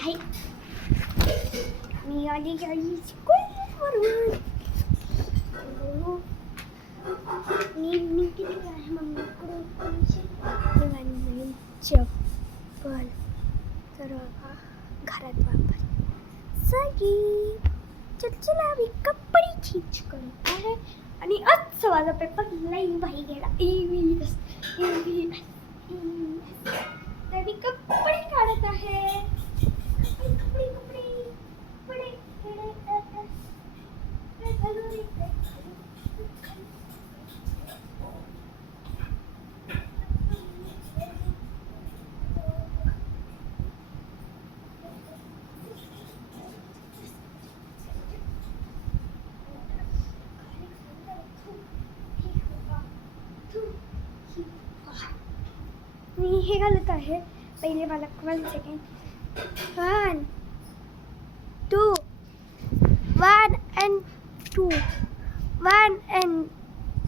आहे. मी आली स्कूलवरून. मी किती आहे मम्मीकडून पैसे नवीन चप्पल तर घरात वापर सगळी. चला मी कपडे चेंज करत आहे आणि आजचा माझा पेपर लई भाई गेला. EVS तर मी कपडे काढत आहे. कपडे मी हे घालत आहे. पहिले मला 1 सेकंड. 1 2 1 and 2 1